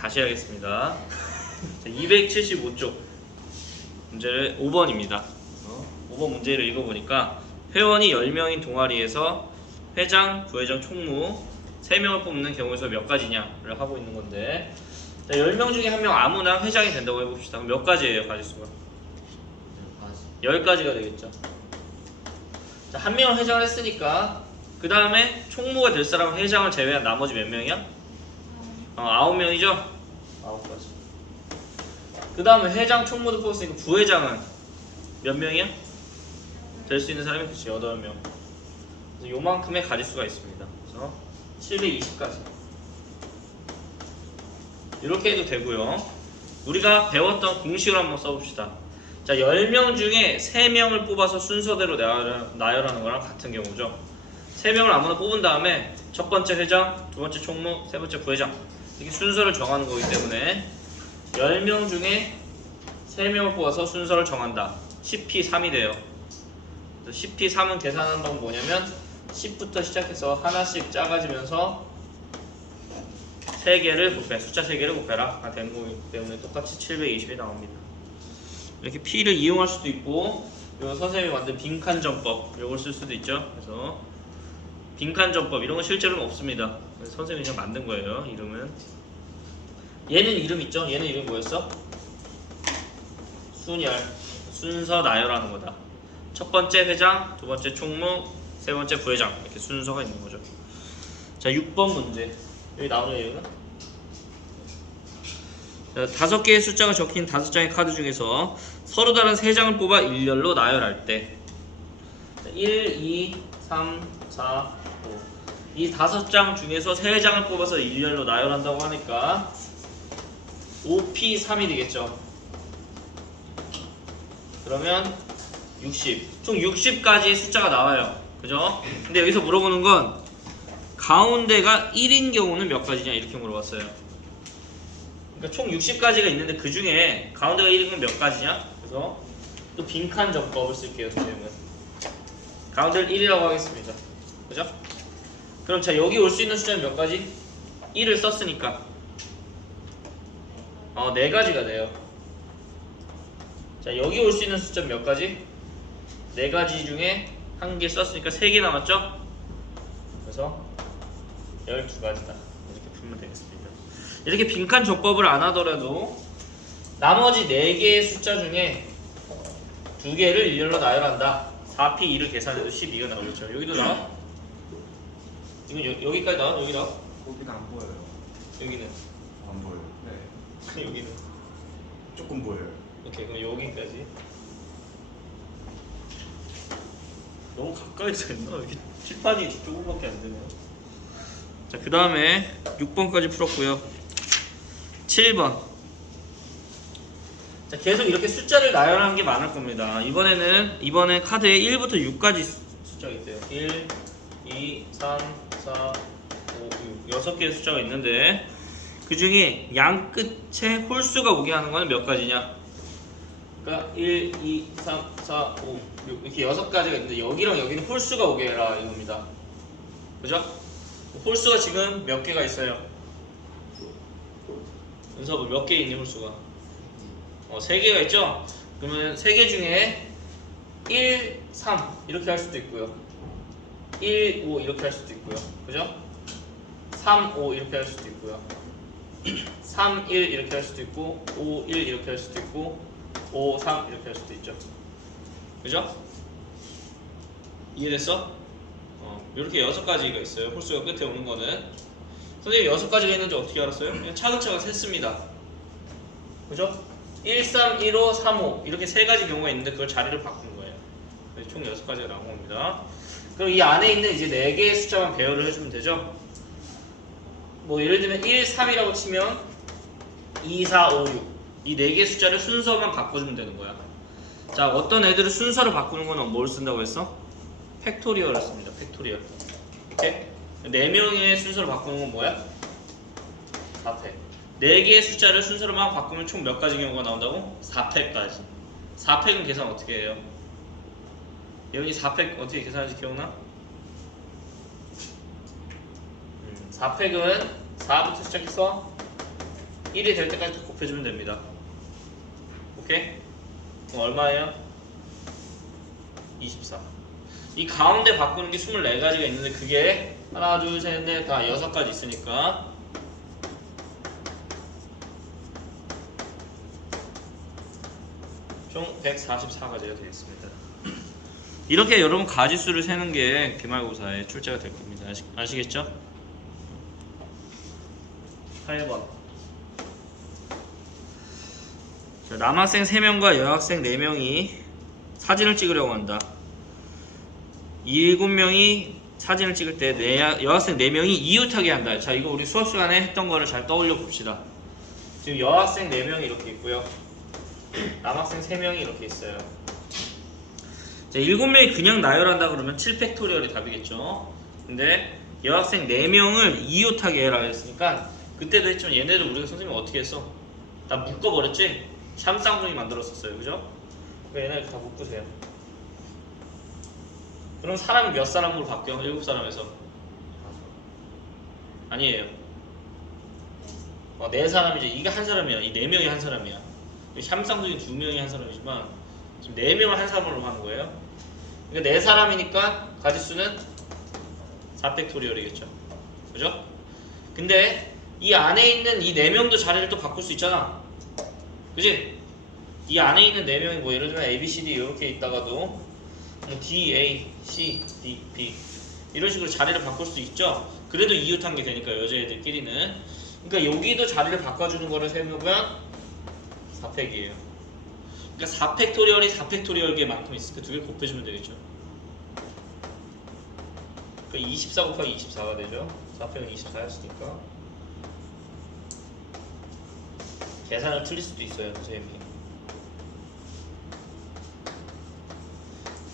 다시 하겠습니다. 275쪽 문제를 5번입니다. 5번 문제를 읽어보니까 회원이 10명인 동아리에서 회장, 부회장, 총무 3명을 뽑는 경우에서 몇 가지냐를 하고 있는 건데 자, 10명 중에 한 명 아무나 회장이 된다고 해봅시다. 몇 가지예요, 가지수가? 10가지가 되겠죠. 자, 한 명을 회장을 했으니까 그 다음에 총무가 될 사람은 회장을 제외한 나머지 몇 명이야? 어, 아홉 명이죠? 아홉 가지. 그 다음에 회장, 총무도 뽑았으니까 부회장은 몇 명이야? 될 수 있는 사람이 그치 여덟 명. 그래서 요만큼의 가지수가 있습니다. 그래서 720까지. 이렇게 해도 되고요. 우리가 배웠던 공식을 한번 써봅시다. 자, 10명 중에 3명을 뽑아서 순서대로 나열, 나열하는 거랑 같은 경우죠. 3명을 아무나 뽑은 다음에 첫 번째 회장, 두 번째 총무, 세 번째 부회장 이렇게 순서를 정하는 거기 때문에 10명 중에 3명을 뽑아서 순서를 정한다. 10P3이 돼요. 그래서 10P3은 계산하는 방법은 뭐냐면 10부터 시작해서 하나씩 작아지면서 3개를 곱해, 숫자 3개를 곱해라. 아, 되는 거기 때문에 똑같이 720이 나옵니다. 이렇게 P를 이용할 수도 있고 요 선생님이 만든 빈칸 전법 이걸 쓸 수도 있죠. 그래서 빈칸 전법 이런 건 실제로는 없습니다. 선생님이 그냥 만든 거예요. 이름은 얘는 이름 있죠. 얘는 이름 뭐였어? 순열 순서 나열하는 거다. 첫 번째 회장, 두 번째 총무, 세 번째 부회장 이렇게 순서가 있는 거죠. 자, 6번 문제 여기 나오는 자, 다섯 개의 숫자가 적힌 다섯 장의 카드 중에서 서로 다른 세 장을 뽑아 일렬로 나열할 때 1, 2, 3, 4, 5. 이 다섯 장 중에서 세 장을 뽑아서 일렬로 나열한다고 하니까 5P3이 되겠죠. 그러면 60. 총 60까지의 숫자가 나와요. 그죠? 근데 여기서 물어보는 건 가운데가 1인 경우는 몇 가지냐 이렇게 물어봤어요. 그러니까 총 60가지가 있는데 그 중에 가운데가 1인 건 몇 가지냐? 그래서 또 빈칸 접법을 쓸게요, 선생님은. 가운데를 1이라고 하겠습니다. 그죠? 그럼 자 여기 올 수 있는 숫자는 몇 가지? 1을 썼으니까 어, 네 가지가 돼요. 자 여기 올 수 있는 숫자는 몇 가지? 네 가지 중에 한 개 썼으니까 세 개 남았죠? 그래서 12가지다. 이렇게 풀면 되겠습니다. 이렇게 빈칸 접법을 안 하더라도 나머지 4개의 숫자 중에 두 개를 일렬로 나열한다. 4P2를 계산해도 12가 나오겠죠. 여기도 나와? 이건 여, 여기까지 나와? 여기 나와? 거기는 안 보여요. 여기는? 안 보여요. 네. 여기는? 조금 보여요. 오케이 그럼 여기까지 너무 가까이서 했나? 여기 칠판이 조금밖에 안 되네요 자그 다음에 6번까지 풀었고요 7번 자 계속 이렇게 숫자를 나열하는 게 많을 겁니다 이번에는 이번에 카드에 1부터 6까지 숫자가 있대요 1, 2, 3, 4, 5, 6 6개의 숫자가 있는데 그 중에 양 끝에 홀수가 오게 하는 거는 몇 가지냐? 그러니까 1, 2, 3, 4, 5, 6 이렇게 여섯 가지가 있는데 여기랑 여기는 홀수가 오게 해라 이겁니다. 그죠? 홀수가 지금 몇 개가 있어요? 은서부 몇 개 있니 홀수가? 어, 세 개가 있죠? 그러면 세개 중에 1, 3 이렇게 할 수도 있고요. 1, 5 이렇게 할 수도 있고요. 그죠? 3, 5 이렇게 할 수도 있고요. 3, 1 이렇게 할 수도 있고 5, 1 이렇게 할 수도 있고 5, 3 이렇게 할 수도 있죠. 그죠? 이해됐어? 어, 이렇게 여섯 가지가 있어요. 홀수가 끝에 오는 거는 선생님 여섯 가지가 있는지 어떻게 알았어요? 그냥 차근차근 셌습니다. 그죠? 1, 3, 1, 5, 3, 5 이렇게 세 가지 경우가 있는데 그걸 자리를 바꾸는 거예요. 그래서 총 여섯 가지가 나온 겁니다. 그럼 이 안에 있는 이제 네 개의 숫자만 배열을 해주면 되죠? 뭐 예를 들면 1, 3이라고 치면 2, 4, 5, 6. 이네 개의 숫자를 순서만 바꿔주면 되는 거야. 자, 어떤 애들은 순서를 바꾸는 거는 뭘 쓴다고 했어? 팩토리얼을 씁니다. 팩토리얼. 오케이? 네 명의 순서를 바꾸는 건 뭐야? 4팩. 네 개의 숫자를 순서로만 바꾸면 총 몇 가지 경우가 나온다고? 4팩까지. 4팩은 계산 어떻게 해요? 예원이 4팩 어떻게 계산하는지 기억나? 4팩은 4부터 시작해서 1이 될 때까지 다 곱해주면 됩니다. 오케이? 그럼 얼마예요? 24. 이 가운데 바꾸는 게 24가지가 있는데 그게 하나, 둘, 셋, 넷, 다 여섯 가지 있으니까 총 144가지가 되겠습니다. 이렇게 여러분 가지수를 세는 게 기말고사의 출제가 될 겁니다. 아시, 아시겠죠? 8번. 자, 남학생 3명과 여학생 4명이 사진을 찍으려고 한다. 이 7명이 사진을 찍을 때 내, 여학생 4명이 이웃하게 한다. 자, 이거 우리 수업 시간에 했던 거를 잘 떠올려 봅시다. 지금 여학생 4명이 이렇게 있고요. 남학생 3명이 이렇게 있어요. 자, 7명이 그냥 나열한다 그러면 7팩토리얼이 답이겠죠. 근데 여학생 4명을 이웃하게 해라 했으니까 그때도 했지만 얘네들 우리가 선생님 어떻게 했어? 다 묶어버렸지? 샴쌍둥이 만들었었어요. 그죠? 그러니까 얘네들 다 묶으세요. 그럼 사람이 몇 사람으로 바뀌어? 7사람에서 아니에요. 어, 네 사람이죠. 이게 한 사람이야. 이네 명이 한 사람이야. 샴쌍둥이 두 명이 한 사람이지만 지금 네 명을 한 사람으로 하는 거예요. 그러니까 네 사람이니까 가지수는 4팩토리얼이겠죠. 그죠? 근데 이 안에 있는 이네 명도 자리를 또 바꿀 수 있잖아. 그지? 이 안에 있는 네 명이 뭐 예를 들면 A, B, C, D 이렇게 있다가도 뭐 D, A, C, D, B 이런 식으로 자리를 바꿀 수 있죠. 그래도 이웃한 게 되니까 여자애들끼리는. 그러니까 여기도 자리를 바꿔주는 거를 세우면 4팩이에요. 그러니까 4팩토리얼이 4팩토리얼계 만큼 있으니까 두개 곱해주면 되겠죠. 그러니까 24 곱하기 24가 되죠. 4팩은 24였으니까. 계산을 틀릴 수도 있어요, 선생님이.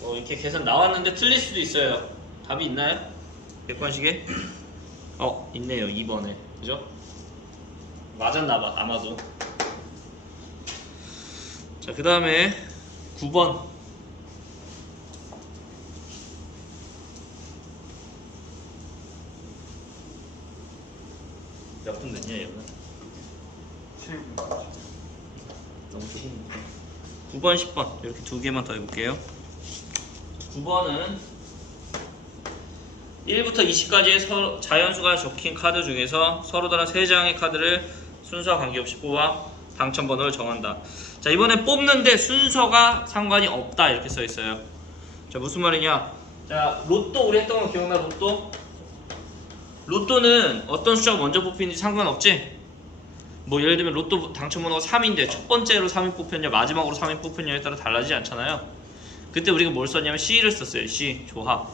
어, 이렇게 계산 나왔는데 틀릴 수도 있어요. 답이 있나요? 객관식에? 어, 있네요. 2번에. 그죠? 맞았나봐, 아마도. 자, 그 다음에 9번. 몇 분 됐냐, 얘는? 7분. 너무 조금 9번, 10번 이렇게 두 개만 더 해볼게요 9번은 1부터 20까지의 자연수가 적힌 카드 중에서 서로 다른 3장의 카드를 순서와 관계없이 뽑아 당첨번호를 정한다 자 이번에 뽑는데 순서가 상관이 없다 이렇게 써 있어요 자 무슨 말이냐 자 로또 우리 했던 거 기억나 로또? 로또는 어떤 숫자가 먼저 뽑히는지 상관없지? 뭐 예를 들면 로또 당첨번호가 3인데 첫 번째로 3이 뽑혔냐 마지막으로 3이 뽑혔냐에 따라 달라지지 않잖아요. 그때 우리가 뭘 썼냐면 C를 썼어요. C 조합.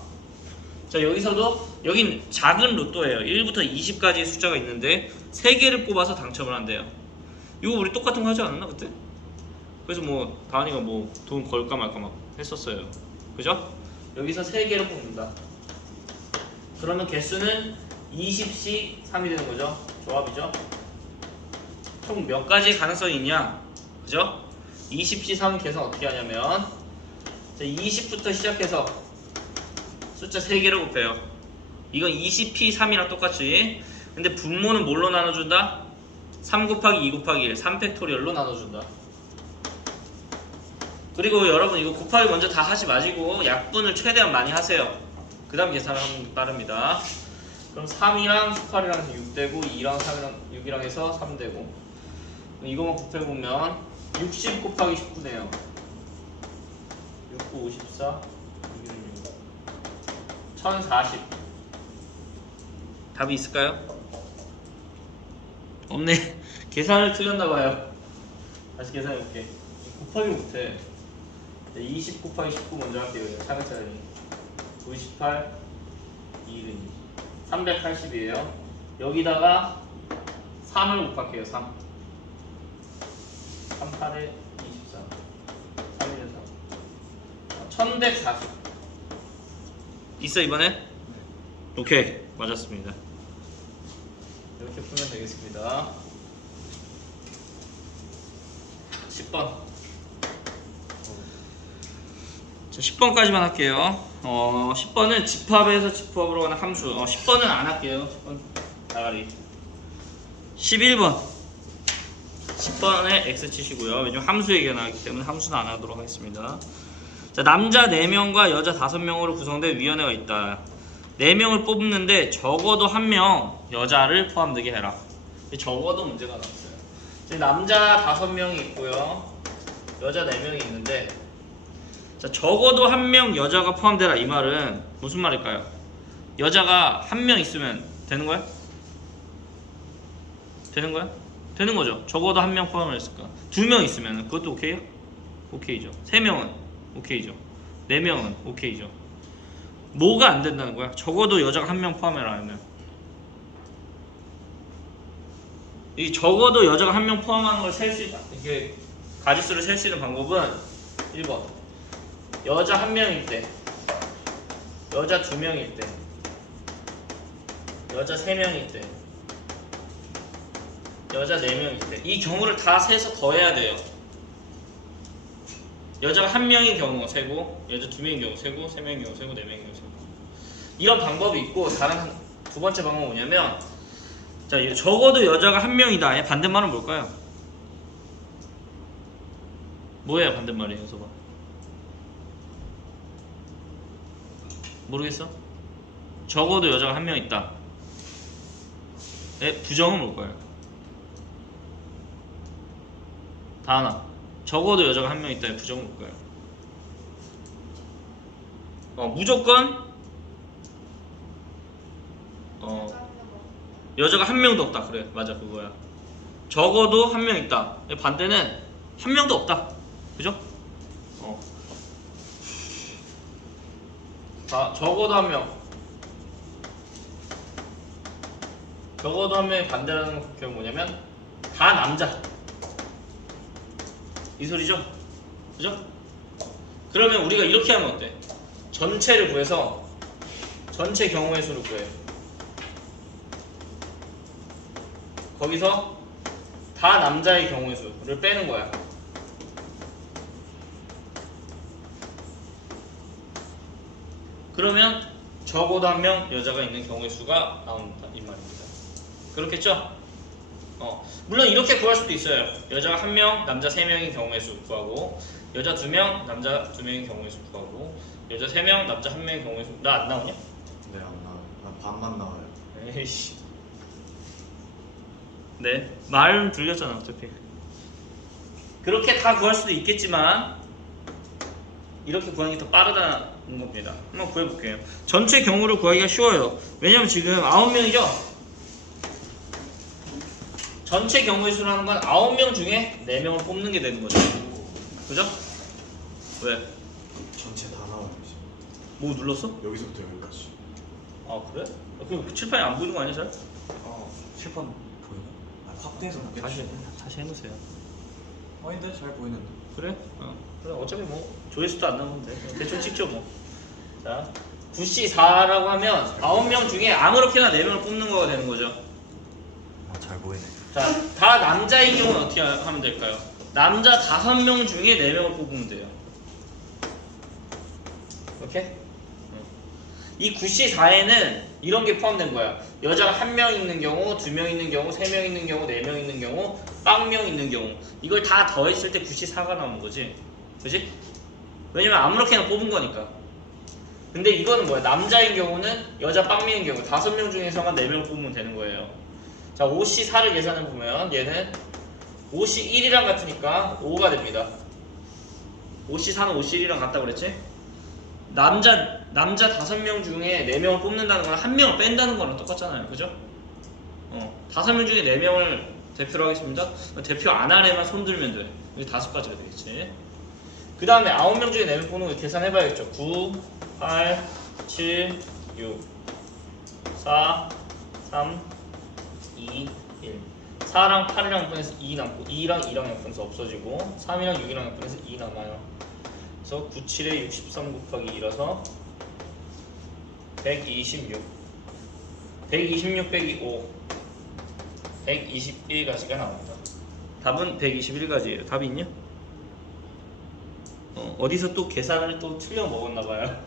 자 여기서도 여긴 작은 로또예요. 1부터 20까지의 숫자가 있는데 3개를 뽑아서 당첨을 한대요. 이거 우리 똑같은 거 하지 않았나 그때? 그래서 뭐 다은이가 뭐 돈 걸까 말까 막 했었어요. 그죠? 여기서 3개를 뽑는다. 그러면 개수는 20씩 3이 되는 거죠. 조합이죠. 총 몇 가지 가능성이 있냐? 그죠? 20시 3은 계산 어떻게 하냐면 자, 20부터 시작해서 숫자 3개를 곱해요. 이건 20p 3이랑 똑같이 근데 분모는 뭘로 나눠준다? 3 곱하기 2 곱하기 1 3 팩토리얼로 나눠준다. 그리고 여러분 이거 곱하기 먼저 다 하지 마시고 약분을 최대한 많이 하세요. 그 다음 계산하면 빠릅니다. 그럼 3이랑 18이랑 해서 6되고 2랑 3이랑 6이랑 해서 3되고. 이거만 곱해보면 60 곱하기 19네요. 6, 9, 54 6, 6, 1040 답이 있을까요? 없네. 계산을 틀렸나봐요. 다시 계산해볼게. 곱하기 못해 20 곱하기 19 먼저 할게요. 차근차근히 98 2는 380이에요. 여기다가 3을 곱할게요 3 38에 24 3에 3 1140 있어 이번에? 오케이. 맞았습니다. 이렇게 풀면 되겠습니다. 10번 자 10번까지만 할게요 어 10번은 집합에서 집합으로 가는 함수 어 10번은 안 할게요 10번 나가리 11번 10번에 X 치시고요. 왜냐면 함수 얘기가 나왔기 때문에 함수는 안 하도록 하겠습니다. 자, 남자 4명과 여자 5명으로 구성된 위원회가 있다. 4명을 뽑는데 적어도 1명 여자를 포함되게 해라. 적어도 문제가 나왔어요. 남자 5명이 있고요. 여자 4명이 있는데 자, 적어도 1명 여자가 포함되라 이 말은 무슨 말일까요? 여자가 1명 있으면 되는 거야? 되는 거야? 되는 거죠. 적어도 한 명 포함을 했을까? 두 명 있으면 그것도 오케이요? 오케이죠. 세 명은 오케이죠. 네 명은 오케이죠. 뭐가 안 된다는 거야? 적어도 여자가 한 명 포함해라 하면 이 적어도 여자가 한 명 포함하는 걸 셀 수 있다. 이게 가지수를 셀 수 있는 방법은 1번 여자 한 명일 때 여자 두 명일 때 여자 세 명일 때 여자 4명일 때 이 경우를 다 세서 더해야 돼요. 여자가 한 명인 경우 세고 여자 두 명인 경우 세고 세 명인 경우 세고 네 명인 경우 세고 이런 방법이 있고 다른 한- 두 번째 방법은 뭐냐면 자 이- 적어도 여자가 한 명이다의 반대말은 뭘까요? 뭐예요 반대말이 여서봐 모르겠어? 적어도 여자가 한 명 있다. 의 부정은 뭘까요? 다 하나. 적어도 여자가 한 명 있다의 부정은 뭘까요? 어 무조건 어 여자가 한 명도 없다. 그래 맞아 그거야. 적어도 한 명 있다. 반대는 한 명도 없다. 그죠? 자 적어도 한 명. 적어도 한 명의 반대라는 경우 뭐냐면 다 남자. 이 소리죠? 그죠? 그러면 우리가 이렇게 하면 어때? 전체를 구해서 전체 경우의 수를 구해요. 거기서 다 남자의 경우의 수를 빼는 거야. 그러면 적어도 한 명 여자가 있는 경우의 수가 나온다 이 말입니다. 그렇겠죠? 어, 물론 이렇게 구할 수도 있어요. 여자가 한 명, 남자 세 명인 경우의 수 구하고 여자 두 명, 남자 두 명인 경우의 수 구하고 여자 세 명, 남자 한 명인 경우의 수. 나 안 나오냐? 네, 안 나와요. 난 반만 나와요. 에이씨. 네, 말은 들렸잖아 어차피. 그렇게 다 구할 수도 있겠지만 이렇게 구하는 게 더 빠르다 는 겁니다. 한번 구해볼게요. 전체 경우를 구하기가 쉬워요. 왜냐면 지금 아홉 명이죠. 전체 경우의 수라는 건 아홉 명 중에 네 명을 뽑는 게 되는 거죠. 그죠? 왜? 전체 다 나와요. 지금. 뭐 눌렀어? 여기서부터 여기까지. 아 그래? 아, 그 칠판이 안 보이는 거 아니야 잘? 어, 칠판 보이나? 아, 확대해서. 다시 다시 해놓으세요. 아닌데 잘 보이는데. 그래? 어. 그래 어차피 뭐 조회수도 안 나오는데 대충 찍죠 뭐. 자, 9C 4라고 하면 9명 중에 아무렇게나 4명을 뽑는 거가 되는 거죠. 아, 잘 보이네. 자, 다 남자인 경우는 어떻게 하- 하면 될까요? 남자 5명 중에 4명을 뽑으면 돼요. 오케이? 어. 이 9C 4에는 이런 게 포함된 거야. 여자가 한명 있는 경우, 두 명 있는 경우, 세 명 있는 경우, 네 명 있는 경우, 빵명 있는 경우. 이걸 다 더했을 때 9C 4가 나오는 거지. 그지? 왜냐면 아무렇게나 뽑은 거니까. 근데 이거는 뭐야? 남자인 경우는 여자 빵명인 경우 다섯 명 중에서만 네 명 뽑으면 되는 거예요. 자, 5C 4를 계산해 보면 얘는 5C 1이랑 같으니까 5가 됩니다. 5C 4는 5C 1이랑 같다고 그랬지? 남자 남자 다섯 명 중에 네 명을 뽑는다는 건한 명을 뺀다는 거랑 똑같잖아요, 그죠? 어, 다섯 명 중에 네 명을 대표로 하겠습니다. 대표 안 하려면 손 들면 돼. 여기 다섯 가지가 되겠지. 그 다음에 아홉 명 중에 네 명 뽑는 거 계산해봐야겠죠. 9, 8, 7, 6, 4, 3, 2, 1. 4랑 8이랑 분해서 2 남고 2랑 2랑 약분해서 없어지고 3이랑 6이랑 약분해서 2 남아요. 그래서 9, 7에 63 곱하기 2라서 126 126 빼기 5 121가지가 나옵니다. 답은 121가지예요. 답이 있냐? 어, 어디서 또 계산을 또 틀려 먹었나 봐요.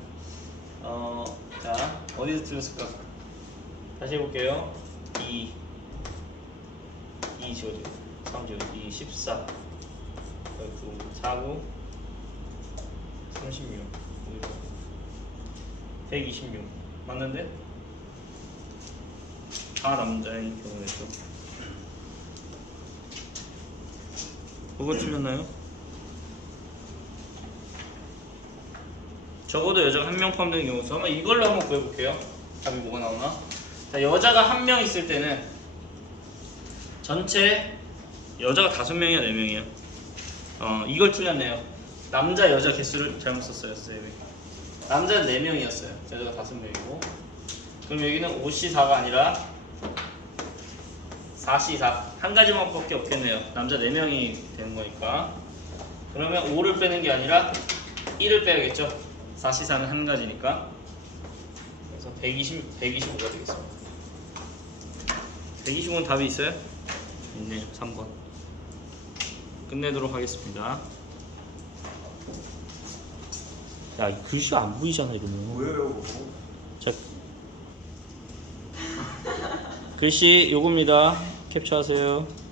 어, 자, 어디서 틀렸을까? 다시 해볼게요. 2 2 지워져. 3주 2 14 9 49 36 126 맞는데? 다 남자인 경우에도 그거 틀렸나요? 적어도 여자가 한 명 포함되는 경우서 한번 이걸로 한번 구해볼게요 답이 뭐가 나오나? 자, 여자가 한 명 있을 때는 전체 여자가 다섯 명이야 네 명이야? 어 이걸 틀렸네요. 남자 여자 개수를 잘못 썼어요 쌤이. 남자는 네 명이었어요. 여자가 다섯 명이고. 그럼 여기는 5C4가 아니라 4C4 한 가지만 밖에 없겠네요. 남자 네 명이 되는 거니까. 그러면 5를 빼는 게 아니라 1을 빼야겠죠. 4C4는 한 가지니까. 그래서 120 125가 되겠습니다. 125는 답이 있어요? 있네요. 3번. 끝내도록 하겠습니다. 야, 이 글씨가 안 보이잖아, 이러면. 뭐예요? 자, 글씨 요겁니다. 캡처하세요.